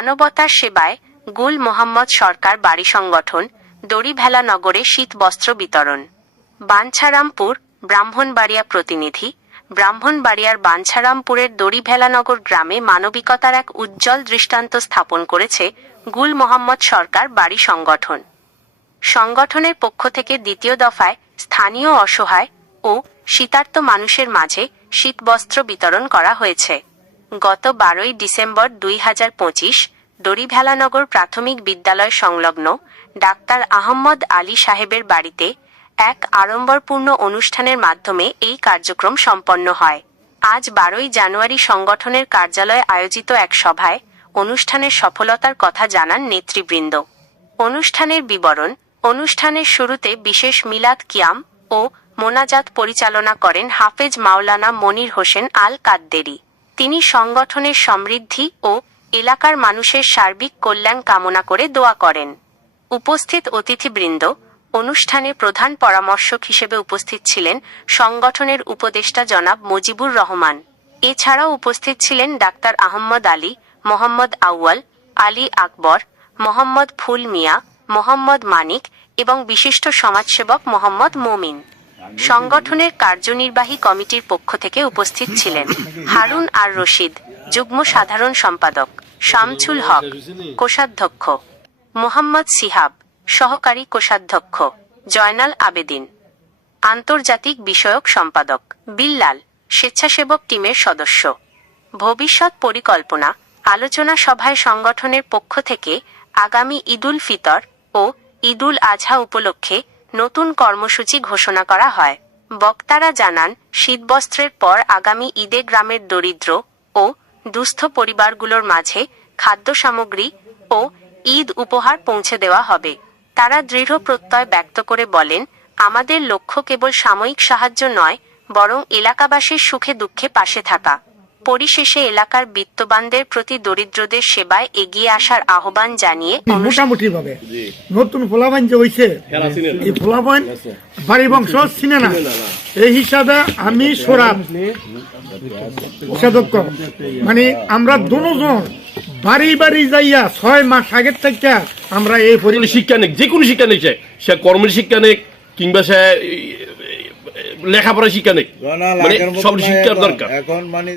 মানবতার সেবায় গুল মোহাম্মদ সরকার বাড়ি সংগঠন দড়িভেলা নগরে শীত বস্ত্র বিতরণ। বাঞ্ছারামপুর ব্রাহ্মণবাড়িয়া প্রতিনিধি। ব্রাহ্মণবাড়িয়ার বাঞ্ছারামপুরের দড়িভেলানগর গ্রামে মানবিকতার এক উজ্জ্বল দৃষ্টান্ত স্থাপন করেছে গুল মোহাম্মদ সরকার বাড়ি সংগঠন। সংগঠনের পক্ষ থেকে দ্বিতীয় দফায় স্থানীয় অসহায় ও শীতার্ত মানুষের মাঝে শীতবস্ত্র বিতরণ করা হয়েছে। গত 12ই ডিসেম্বর 2025 দড়িভেলানগর প্রাথমিক বিদ্যালয় সংলগ্ন ডাক্তার আহম্মদ আলী সাহেবের বাড়িতে এক আড়ম্বরপূর্ণ অনুষ্ঠানের মাধ্যমে এই কার্যক্রম সম্পন্ন হয়। আজ 12ই জানুয়ারি সংগঠনের কার্যালয়ে আয়োজিত এক সভায় অনুষ্ঠানের সফলতার কথা জানান নেতৃবৃন্দ। অনুষ্ঠানের বিবরণ। অনুষ্ঠানের শুরুতে বিশেষ মিলাদ কিয়াম ও মোনাজাত পরিচালনা করেন হাফেজ মাওলানা মনির হোসেন আল কাদ্দেরি। তিনি সংগঠনের সমৃদ্ধি ও এলাকার মানুষের সার্বিক কল্যাণ কামনা করে দোয়া করেন। উপস্থিত অতিথিবৃন্দ। অনুষ্ঠানে প্রধান পরামর্শক হিসেবে উপস্থিত ছিলেন সংগঠনের উপদেষ্টা জনাব মুজিবুর রহমান। এছাড়াও উপস্থিত ছিলেন ডাক্তার আহম্মদ আলী, মোহাম্মদ আউয়াল, আলী আকবর, মোহাম্মদ ফুল মিয়া, মোহাম্মদ মানিক এবং বিশিষ্ট সমাজসেবক মোহাম্মদ মোমিন। সংগঠনের কার্যনির্বাহী কমিটির পক্ষ থেকে উপস্থিত ছিলেন হারুন আর রশিদ, যুগ্ম সাধারণ সম্পাদক, শামছুল হক, কোষাধ্যক্ষ, মোহাম্মদ সিহাব, সহকারী কোষাধ্যক্ষ, জয়নাল আবেদিন, আন্তর্জাতিক বিষয়ক সম্পাদক, বিল্লাল, স্বেচ্ছাসেবক টিমের সদস্য। ভবিষ্যৎ পরিকল্পনা। আলোচনা সভায় সংগঠনের পক্ষ থেকে আগামী ঈদুল ফিতর ও ঈদুল আজহা উপলক্ষে নতুন কর্মসূচি ঘোষণা করা হয়। বক্তারা জানান, শীতবস্ত্রের পর আগামী ঈদে গ্রামের দরিদ্র ও দুস্থ পরিবারগুলোর মাঝে খাদ্য সামগ্রী ও ঈদ উপহার পৌঁছে দেওয়া হবে। তারা দৃঢ় প্রত্যয় ব্যক্ত করে বলেন, আমাদের লক্ষ্য কেবল সাময়িক সাহায্য নয়, বরং এলাকাবাসীর সুখে দুঃখে পাশে থাকা। পরিশেষে এলাকার বিত্তবানদের প্রতি দরিদ্রদের সেবায় এগিয়ে আসার আহ্বান জানিয়ে মোটামুটি ভাবে নতুন ফলাফল যে হয়েছে, এই ফলাফল বাড়ি বংশ চিনে না, এই হিসাবে আমি সোরাব কোষাধ্যক্ষ, মানে আমরা দুজন বাড়ি বাড়ি যাইয়া 6 মাস আগের থেকে আমরা এই শিক্ষা নিক, যে কোনো শিক্ষা নিক, সে কর্মের শিক্ষা নিক কিংবা সে লেখাপড়া শিক্ষা নেই, মানে সব শিক্ষার দরকার। এখন মানে